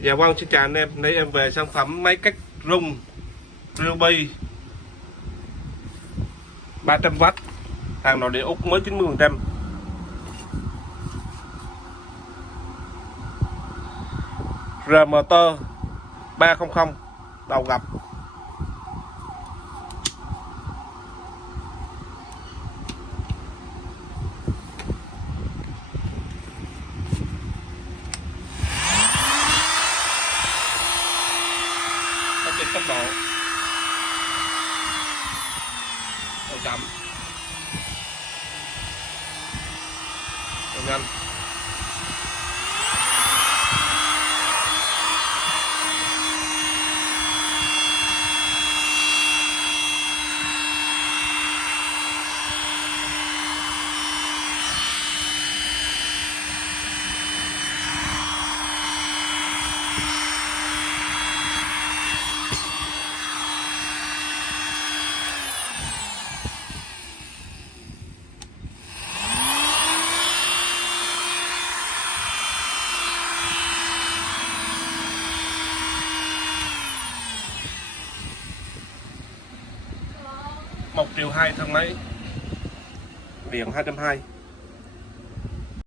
Dạ vâng, xin chào anh em. Nay em về sản phẩm máy cắt rung Ryobi 300W, hàng nội địa Úc mới 90%. RMT 300 đầu gập. Trên tốc độ chậm nhanh. Một triệu hai thang máy, điện 220.